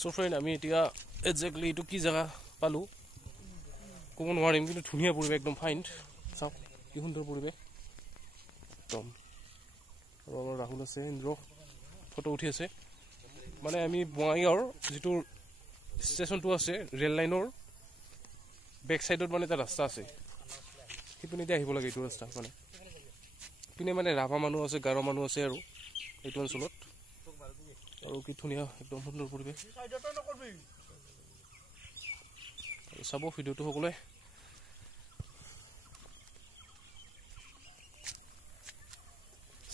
so friend আমি এতিয়া exactly এইটো কি জায়গা পালো ক'ব নোৱাৰিম কিন্তু ধুনীয়া পৰিৱেশ একদম ফাইন চাওক কি সুন্দৰ পৰিৱেশ একদম আৰু আমাৰ ৰাহুল আছে ইন্দ্ৰ ফটো উঠি আছে মানে আমি বঙাইগাঁৱৰ যিটো ষ্টেচনটো আছে ৰেল লাইনৰ বেক সাইডত মানে এটা ৰাস্তা আছে সিপিনে আহিব লাগে এইটো ৰাস্তা মানে পিনে মানে ৰাভা মানুহ আছে গাৰো মানুহ আছে আৰু এইটো অঞ্চলত আৰু কি ধুনীয়া একদম সুন্দৰ পৰিৱেশ চাব ভিডিঅ'টো সকলোৱে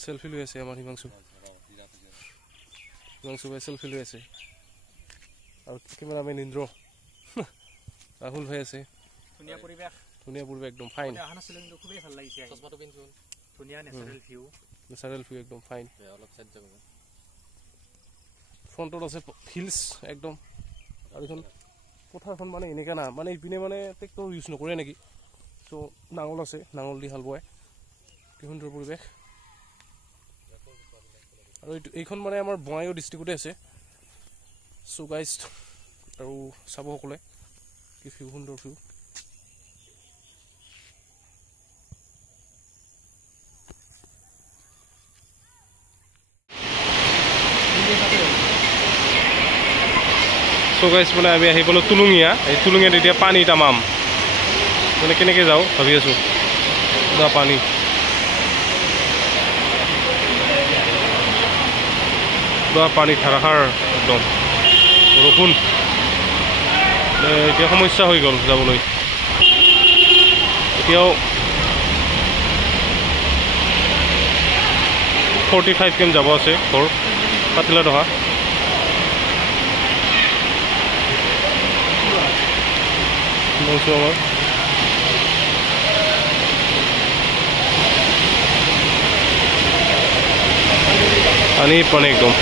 সেলফি লৈ আছে আমাৰ হিমাংশু ভাই সেলফি লৈ আছে আৰু কেমেৰামেন ইন্দ্ৰ ৰাহুল ভাই আছে ধুনীয়া পৰিৱেশ একদম ফাইন খুবেই ভাল লাগিছে চশমাটো পিন্ধছো ধুনীয়া নেচাৰেল ভিউ একদম ফাইন অলপ সাইড যাব ফ্ৰণ্টত আছে হিলছ একদম আৰু এখন পথাৰখন মানে এনেকা না মানে ইপিনে মানে ট্ৰেক্টৰ ইউজ নকৰে নেকি চ' নাঙল আছে নাঙল দি হাল বোৱাই কি সুন্দৰ পৰিৱেশ আৰু এইখন মানে আমাৰ বঙাইগাঁও ডিষ্ট্ৰিক্টতে আছে চ' গাইজ আৰু চাব সকলোৱে কি ভিউ সুন্দৰ ভিউ চ' গাইজ মানে আমি আহি পালোঁ তুলুঙীয়া এই তুলুঙীয়াত এতিয়া পানী তামাম মানে কেনেকৈ যাওঁ ভাবি আছোঁ পানী পানী ধাৰাসাৰ একদম বৰষুণ এতিয়া সমস্যা হৈ গ'ল যাবলৈ এতিয়াও 45 km যাব আছে ঘৰ পাতিলা দহা আমাৰ পানী একদম